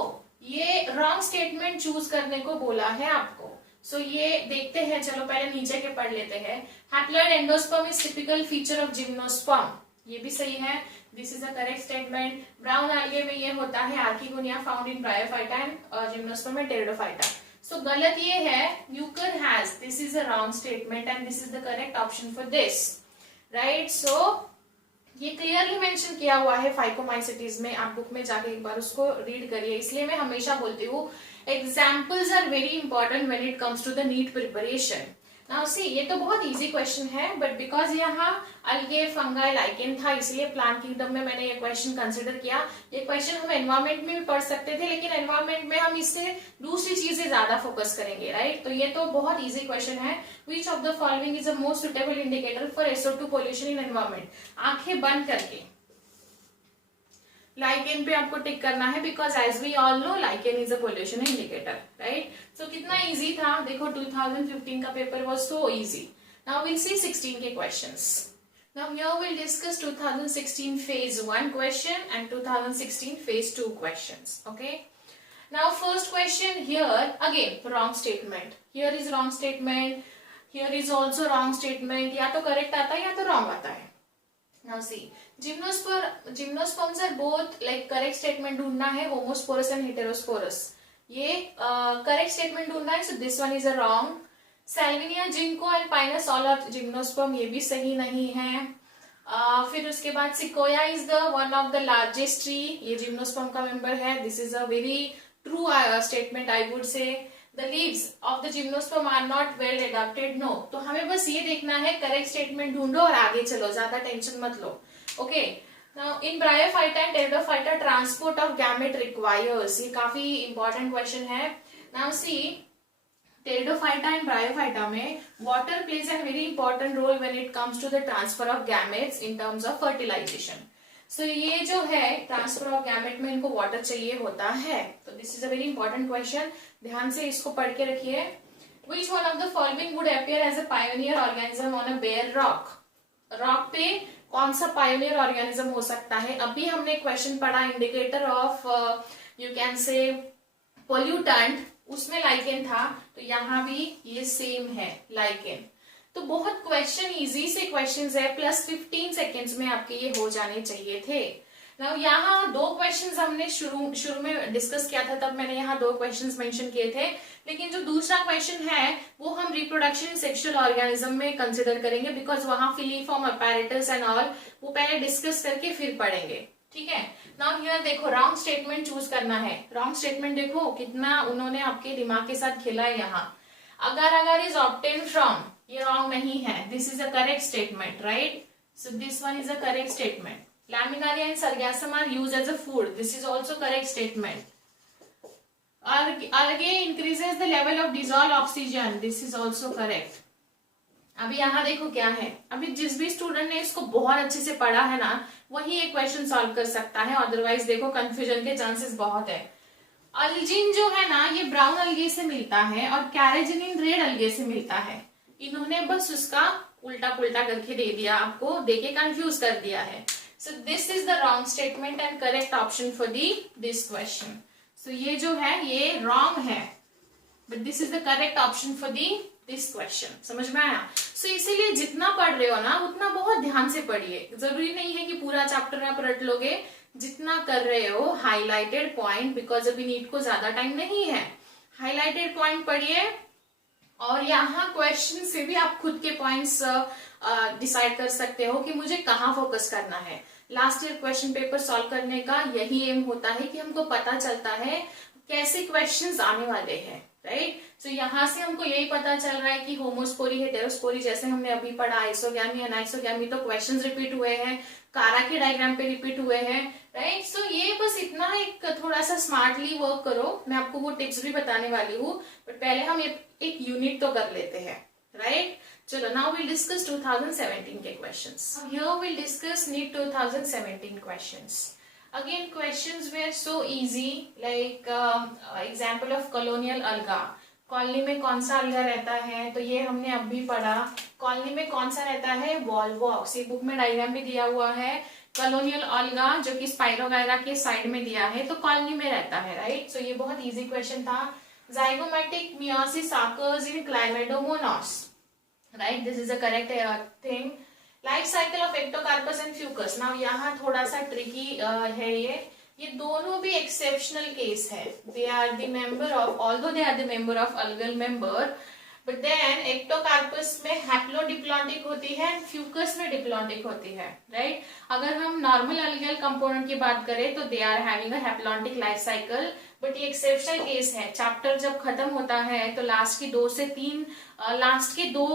ये रॉन्ग स्टेटमेंट चूज करने को बोला है आपको. सो ये देखते हैं, चलो पहले नीचे के पढ़ लेते हैं. Haploid endosperm is typical feature of gymnosperm, ये भी सही है. This is a correct statement. Brown algae में ये होता है archegonia found in bryophyta and gymnosperm and pteridophyta. So गलत ये है, mucor has, this is a wrong statement and this is the correct option for this, right. So ये clearly mention किया हुआ है फाइकोमाइसिटीज में. आप बुक में जाके एक बार उसको रीड करिए. इसलिए मैं हमेशा बोलती हूँ examples are very important when it comes to the NEET preparation. Now see, ये तो बहुत इजी क्वेश्चन है, बट बिकॉज यहाँ अलगे फंगाई लाइकेन था, इसलिए प्लांट किंगडम में मैंने ये क्वेश्चन कंसिडर किया. ये क्वेश्चन हम एनवायरमेंट में भी पढ़ सकते थे, लेकिन एनवायरमेंट में हम इससे दूसरी चीजें ज्यादा फोकस करेंगे, राइट. तो ये तो बहुत इजी क्वेश्चन है. Which of the following is the most suitable indicator for SO2 pollution in environment? आंखें बंद करके लाइकेन पे आपको टिक करना है, because as we all know lichen is a pollution indicator, right. So कितना इजी था देखो, 2015 का paper was so easy. Now will see 16 के questions. Now here we'll discuss 2016 phase 1 question and 2016 phase 2 questions. Okay. Now first question here, again wrong statement. Here is wrong statement. Here is also wrong statement. या तो correct आता है या तो wrong आता है. Now see, gymnosperms are both like correct statement ढूंढना है, homosporous and heterosporous. ये correct statement ढूंढना है, so this one is a wrong. Salvinia, ginkgo and pinus all are gymnosperm, ये भी सही नहीं है. फिर उसके बाद Sequoia is the one of the largest tree, ये जिम्नोस्पर्म का मेंबर है. This is a very true statement I would say. The leaves of the gymnosperm are not well adapted. No, तो हमें बस ये देखना है, करेक्ट स्टेटमेंट ढूंढो और आगे चलो, ज्यादा टेंशन मत लो. Okay. Now in bryophyta and pteridophyta transport of gamete requires, ये काफी इंपॉर्टेंट क्वेश्चन है. Now see, pteridophyta and bryophyta में water plays an very important role when it comes to the transfer of gametes in terms of fertilization. So ये जो है transfer of gamete में इनको water चाहिए होता है. तो this is a very important question, ध्यान से इसको पढ़ के रखिए. Which one of the following would appear as a pioneer organism on a bare rock. Rock पे कौन सा पायोनियर ऑर्गेनिज्म हो सकता है? अभी हमने क्वेश्चन पढ़ा indicator of you can say pollutant, उसमें लाइकेन था. तो यहाँ भी ये सेम है, लाइकेन. तो बहुत क्वेश्चन इजी से क्वेश्चंस है, प्लस 15 सेकेंड्स में आपके ये हो जाने चाहिए थे. नाउ यहाँ दो क्वेश्चंस हमने शुरू में डिस्कस किया था, तब मैंने यहाँ दो क्वेश्चंस मेंशन किए थे. लेकिन जो दूसरा क्वेश्चन है वो हम रिप्रोडक्शन इन सेक्सुअल ऑर्गेनिज्म में कंसिडर करेंगे, बिकॉज वहां फिलीफॉर्म अपैरेटस एंड ऑल वो पहले डिस्कस करके फिर पढ़ेंगे. ठीक है. नाउ हियर देखो, रॉन्ग स्टेटमेंट चूज करना है. रॉन्ग स्टेटमेंट देखो कितना उन्होंने आपके दिमाग के साथ खेला है यहाँ. अगर इज ऑब्टेन फ्रॉम, ये रॉन्ग नहीं है. This is a correct statement, right. So this one is a correct statement. Laminaria and sargassum are used as a food. This is also correct statement. algae increases the level of dissolved oxygen. This is also correct. अभी यहाँ देखो क्या है, अभी जिस भी student ने इसको बहुत अच्छे से पढ़ा है ना, वही एक क्वेश्चन सॉल्व कर सकता है. अदरवाइज देखो कंफ्यूजन के चांसेस बहुत है. अल्जिन जो है ना, ये ब्राउन अलगे से मिलता है और कैरेजिनिन रेड अलगे से मिलता है. इन्होंने बस उसका उल्टा पुल्टा करके दे दिया, आपको देके कंफ्यूज कर दिया है. So this is the wrong statement and correct option for this question. So ये जो है ये रॉन्ग है, but this is the correct option for this question. समझ में आया? सो इसीलिए जितना पढ़ रहे हो ना उतना बहुत ध्यान से पढ़िए. जरूरी नहीं है कि पूरा चैप्टर आप रट लोगे. जितना कर रहे हो हाईलाइटेड पॉइंट, बिकॉज अभी नीट को ज्यादा टाइम नहीं है, हाईलाइटेड पॉइंट पढ़िए. और यहाँ क्वेश्चन से भी आप खुद के पॉइंट्स डिसाइड कर सकते हो कि मुझे कहाँ फोकस करना है. Last year question paper solve करने का यही एम होता है कि हमको पता चलता है कैसे क्वेश्चंस आने वाले हैं, राइट. सो यहाँ से हमको यही पता चल रहा है कि होमोस्पोरी हेटेरोस्पोरी जैसे हमने अभी पढ़ा, आइसोगैमी अनाइसोगैमी तो क्वेश्चंस रिपीट हुए हैं, कारा के डायग्राम पे रिपीट हुए हैं, राइट. सो ये बस इतना एक थोड़ा सा स्मार्टली वर्क करो. मैं आपको वो टिप्स भी बताने वाली हूँ, बट पहले हम एक यूनिट तो कर लेते हैं, राइट. चलो, नाउ विल डिस्कस 2017 के questions. Here will discuss NEET 2017 questions. Again, questions were so easy, like example of colonial alga. Colony में कौन सा अलगा रहता है, तो ये हमने अभी पढ़ा. कॉलोनी में कौन सा रहता है, वॉल्वॉक्स. ये बुक में डायग्राम भी दिया हुआ है. कॉलोनियल अलगा जो कि स्पाइरोगायरा के साइड में दिया है, तो कॉलोनी में रहता है, राइट. सो ये बहुत इजी क्वेश्चन था. Zygomatic meiosis occurs in Chlamydomonas, right. This is the correct thing. Life cycle of Ectocarpus and Fucus. Now यहाँ थोड़ा सा ट्रिकी है ये दोनों भी एक्सेप्शनल केस है. They are the member of, although they are the member of algal member, but then Ectocarpus में haplodiplontic होती है, फ्यूकस में डिप्लॉन्टिक होती है, राइट. अगर हम नॉर्मल अलगल कंपोनेंट की बात करें तो they are having a haplontic life cycle, but ये एक्सेप्शनल केस है. चैप्टर जब खत्म होता है तो लास्ट की 2 से 3 लास्ट के 2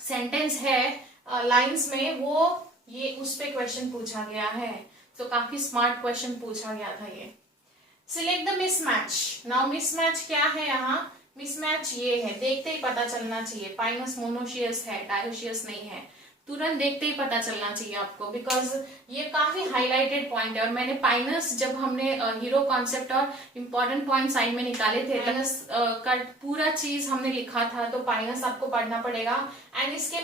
सेंटेंस है लाइंस में, वो ये उस पे क्वेश्चन पूछा गया है. तो काफी स्मार्ट क्वेश्चन पूछा गया था ये. Select the mismatch. Now mismatch क्या है यहाँ, मिसमैच ये है, देखते ही पता चलना चाहिए. पाइनस मोनोशियस है, डायोशियस नहीं है. तुरंत देखते ही पता चलना चाहिए आपको, बिकॉज ये काफी हाईलाइटेड पॉइंट है। और मैंने पाइनस, जब हमने हीरो कॉन्सेप्ट और इम्पोर्टेंट पॉइंट साइन में निकाले थे, पाइनस का पूरा चीज हमने लिखा था, तो पाइनस आपको पढ़ना पड़ेगा। एंड इसके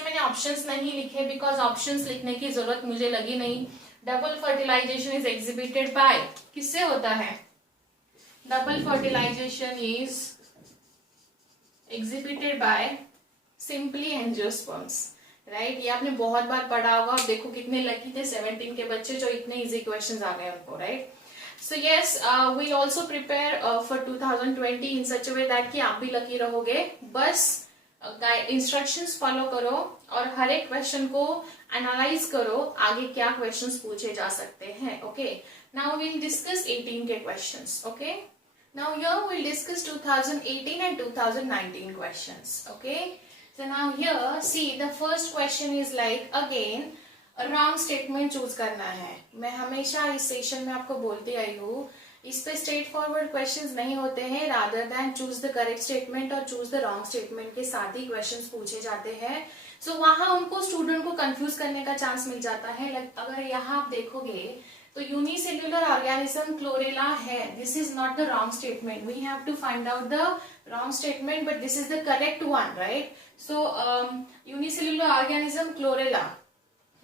मैंने ऑप्शंस नहीं लिखे, बिकॉज ऑप्शंस लिखने की जरूरत मुझे लगी नहीं। Double fertilisation is exhibited by, किससे होता है? Double fertilisation is exhibited by simply angiosperms, right. ये आपने बहुत बार पढ़ा होगा। अब देखो कितने लकी थे 17 के बच्चे जो इतने इजी क्वेश्चंस आ गए उनको, right. So yes, we also prepare for 2020 in such a way that कि आप भी लकी रहोगे। बस इंस्ट्रक्शंस फॉलो करो और हर एक क्वेश्चन को एनालाइज करो, आगे क्या क्वेश्चंस पूछे जा सकते हैं। Okay, now we will discuss 18 के questions. Okay, now here we'll discuss 2018 and 2019 questions. Okay, so now here see the first question is like again a wrong statement choose करना है। मैं हमेशा इस सेशन में आपको बोलती आई हूँ, इस पे स्ट्रेट फॉरवर्ड क्वेश्चंस नहीं होते हैं, rather than choose the correct statement और चूज द रॉन्ग स्टेटमेंट के साथ ही क्वेश्चंस पूछे जाते हैं। सो वहां उनको स्टूडेंट को कंफ्यूज करने का चांस मिल जाता है। अगर यहाँ आप देखोगे तो यूनिसेल्युलर ऑर्गेनिज्म क्लोरेला है, this is not the wrong statement. We have to find out the wrong statement, but this is the correct one, right. So unicellular organism chlorella,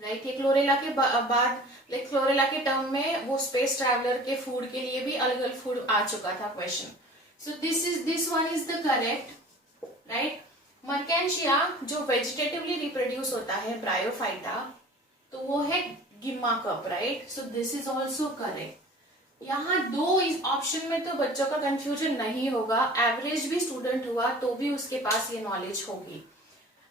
right. ये क्लोरेला के बाद लाइक क्लोरेला के term में वो space traveller के food के लिए भी अलग अलग फूड आ चुका था question. So this one is the correct, right. Marchantia जो वेजिटेटिवली रिप्रोड्यूस होता है, ब्रायोफाइटा, तो वो है gemma cup, right. So this is also correct. यहाँ दो इस ऑप्शन में तो बच्चों का कंफ्यूजन नहीं होगा, एवरेज भी स्टूडेंट हुआ तो भी उसके पास ये नॉलेज होगी,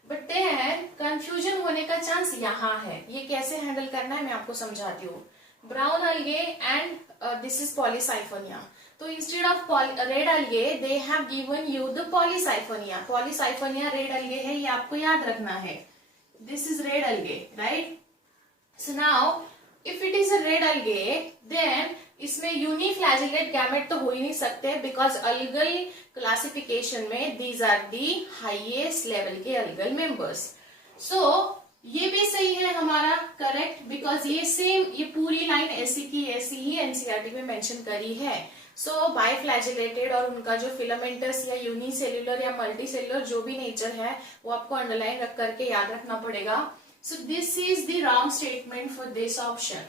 बट देन कंफ्यूजन होने का चांस यहाँ है। ये कैसे हैंडल करना है मैं आपको समझाती हूँ। ब्राउन अलगे एंड दिस इज पॉलीसाइफोनिया, तो instead of red algae they have given you the Polysiphonia. Polysiphonia red algae है, ये आपको याद रखना है। This is red algae, right. So now, if it is a red algae, then इसमें यूनिफ्लैजिलेट gamete तो हो ही नहीं सकते, बिकॉज अलगल क्लासिफिकेशन में these are the highest level के अलगल मेंबर्स। सो ये भी सही है हमारा, करेक्ट, बिकॉज ये सेम, ये पूरी लाइन ऐसी की ऐसी ही एनसीईआरटी में मेंशन करी है। सो बाइफ्लैजिलेटेड और उनका जो फिलामेंटस या यूनिसेल्युलर या मल्टीसेल्युलर जो भी नेचर है वो आपको अंडरलाइन रख करके याद रखना पड़ेगा। So this is the wrong statement for this option.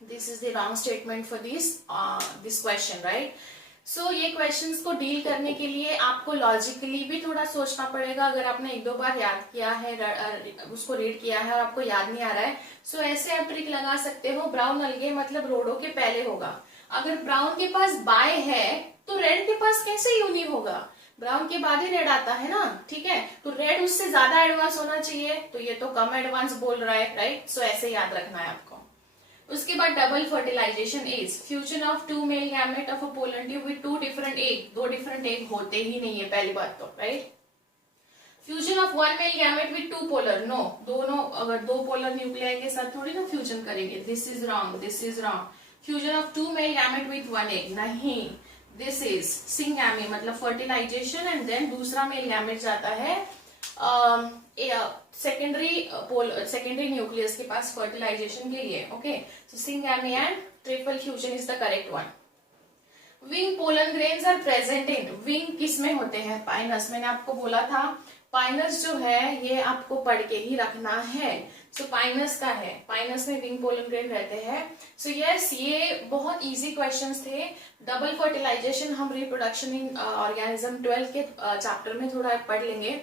This is the wrong statement for this question, right? So ये questions को डील करने के लिए आपको लॉजिकली भी थोड़ा सोचना पड़ेगा। अगर आपने एक दो बार याद किया है, उसको रीड किया है और आपको याद नहीं आ रहा है, सो ऐसे आप ट्रिक लगा सकते हो। ब्राउन अलगे मतलब रोडो के पहले होगा। अगर ब्राउन के पास बाय है तो रेड के पास कैसे यूनी होगा? ब्राउन के बाद ही रेड आता है ना, ठीक है। तो रेड उससे ज्यादा एडवांस होना चाहिए, तो ये तो कम एडवांस बोल रहा है, राइट। सो ऐसे याद रखना है आपको। उसके बाद double fertilisation is fusion of two male gamete of a pollen tube with two different egg. दो डिफरेंट एग होते ही नहीं है, पहली बात तो, right. Fusion of one male gamete with two polar, no, दोनों अगर दो पोलर न्यूक्लियाई के साथ थोड़ी ना फ्यूजन करेंगे, this is wrong, this is wrong. Fusion of two male gamete with one egg, नहीं, दिस इज सिंगैमी मतलब फर्टिलाइजेशन, एंड देन दूसरा मेल गैमेट जाता है सेकेंडरी न्यूक्लियस के पास फर्टिलाइजेशन के लिए, okay. So syngamy and triple fusion is the correct one. Wing pollen grains are present in, wing किस में होते हैं? पाइनस। मैंने आपको बोला था पाइनस जो है ये आपको पढ़ के ही रखना है। सो पाइनस का है, पाइनस में विंग पोलन ग्रेन रहते हैं। सो यस, ये बहुत इजी क्वेश्चंस थे। डबल फर्टिलाइजेशन हम रिप्रोडक्शन इन ऑर्गेनिज्म 12 के चैप्टर में थोड़ा पढ़ लेंगे।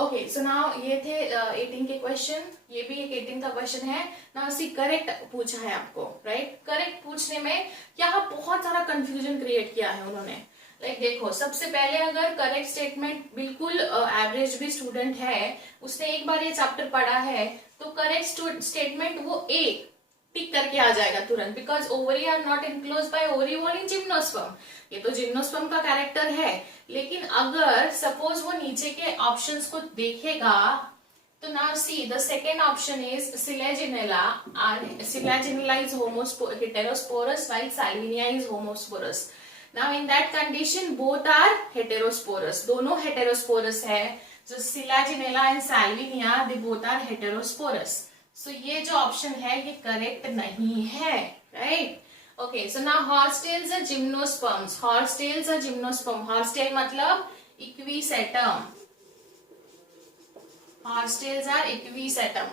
ओके, सो नाउ ये थे 18 के क्वेश्चन, ये भी एक 18 का क्वेश्चन है। नाउ सी करेक्ट पूछा है आपको, राइट। करेक्ट पूछने में यहाँ बहुत सारा कंफ्यूजन क्रिएट किया है उन्होंने। लाइक देखो, सबसे पहले अगर करेक्ट स्टेटमेंट बिल्कुल एवरेज भी स्टूडेंट है, उसने एक बार ये चैप्टर पढ़ा है, तो करेक्ट स्टेटमेंट वो एक टिक करके आ जाएगा तुरंत, because ovary are not enclose by ovary wall in gymnosperm. ये तो जिम्नोस्पर्म का कैरेक्टर है, लेकिन अगर सपोज वो नीचे के ऑप्शंस को देखेगा तो now see the second option is Selaginella, Selaginella is heterosporous while salvinia is homosporous. Now in that condition both are heterosporous, दोनों heterosporous है, जो selaginella and salvinia they both are heterosporous. So ये जो option है ये correct नहीं है, right? Okay, so now horsetails are gymnosperms. Horsetails are gymnosperm. Horsetail मतलब equisetum. Horsetails are equisetum,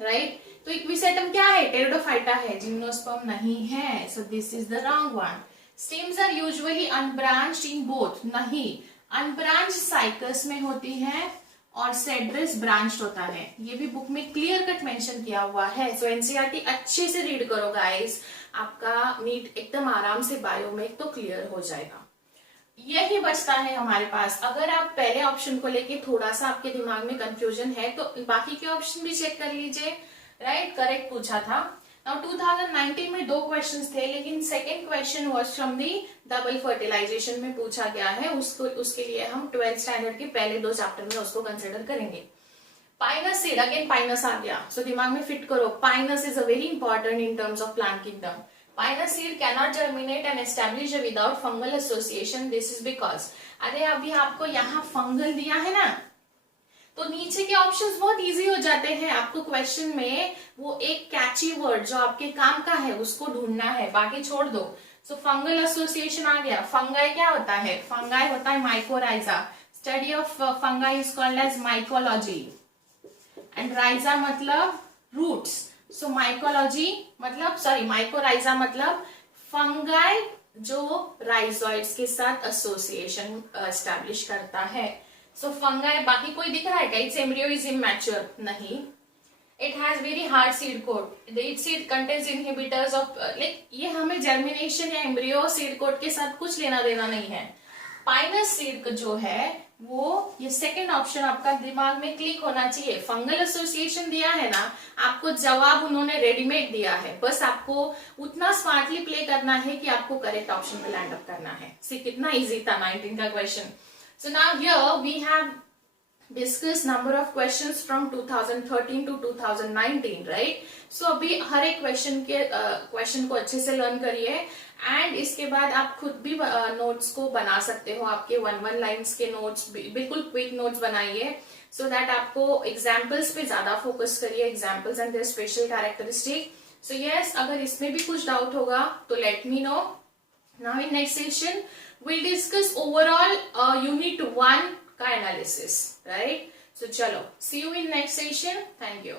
right? तो इक्विसेटम क्या है? टेरिडोफाइटा है, जिम्नोस्पर्म नहीं है। So this is the wrong one. Stems are usually unbranched in both. नहीं, unbranched cycas में होती है और सेड्रस ब्रांच्ड होता है। ये भी बुक में क्लियर कट मेंशन किया हुआ है। सो एनसीईआरटी अच्छे से रीड करो गाइस, आपका नीट एकदम आराम से बायो में तो क्लियर हो जाएगा। यही बचता है हमारे पास। अगर आप पहले ऑप्शन को लेके थोड़ा सा आपके दिमाग में कंफ्यूजन है तो बाकी के ऑप्शन भी चेक कर लीजिए, राइट? करेक्ट पूछा था। नाउ 2019 में 2 क्वेश्चंस थे, लेकिन second question was from the double fertilization में पूछा गया है। उसके लिए हम 12th स्टैंडर्ड के पहले 2 चैप्टर में उसको कंसिडर करेंगे। पाइनस सीड, अगेन पाइनस आ गया। सो दिमाग में फिट करो, Pinus is a very important in terms of plant kingdom. Pinus seed cannot germinate and establish without fungal association. This is because, अरे अभी आपको यहाँ फंगल दिया है ना, तो नीचे के ऑप्शंस बहुत इजी हो जाते हैं। आपको क्वेश्चन में वो एक कैची वर्ड जो आपके काम का है उसको ढूंढना है, बाकी छोड़ दो। सो फंगल एसोसिएशन आ गया। फंगाई क्या होता है? फंगाई होता है mycorrhiza. Study of fungi is called as mycology and rhiza मतलब रूट्स। सो माइकोलॉजी मतलब माइकोराइजा मतलब फंगाई जो राइजोइड्स के साथ एसोसिएशन एस्टैब्लिश करता है। सो फंगाई, बाकी कोई दिख रहा है क्या? It's embryo is immature. नहीं, it has very hard seed coat. It seed contains inhibitors of, like ये हमें जर्मिनेशन या एम्ब्रियो सीड कोट के साथ कुछ लेना देना नहीं है। पाइनस सीड जो है वो, ये सेकंड ऑप्शन आपका दिमाग में क्लिक होना चाहिए। फंगल एसोसिएशन दिया है ना, आपको जवाब उन्होंने रेडीमेड दिया है, बस आपको उतना स्मार्टली प्ले करना है कि आपको करेक्ट ऑप्शन पे लैंड अप करना है। सी कितना इजी था 19 का question. So now here we have discuss number of questions from 2013 to 2019, right? सो अभी हर एक क्वेश्चन को अच्छे से लर्न करिए एंड इसके बाद आप खुद भी नोट्स को बना सकते हो। आपके 1-1 लाइन्स के नोट्स, बिल्कुल क्विक नोट्स बनाइए, सो दैट आपको एग्जाम्पल्स पे ज्यादा फोकस करिए, examples and their special characteristic. So yes, अगर इसमें भी कुछ डाउट होगा तो let me know. Now in next session we'll discuss overall unit 1 का analysis, right? So चलो, see you in next session. Thank you.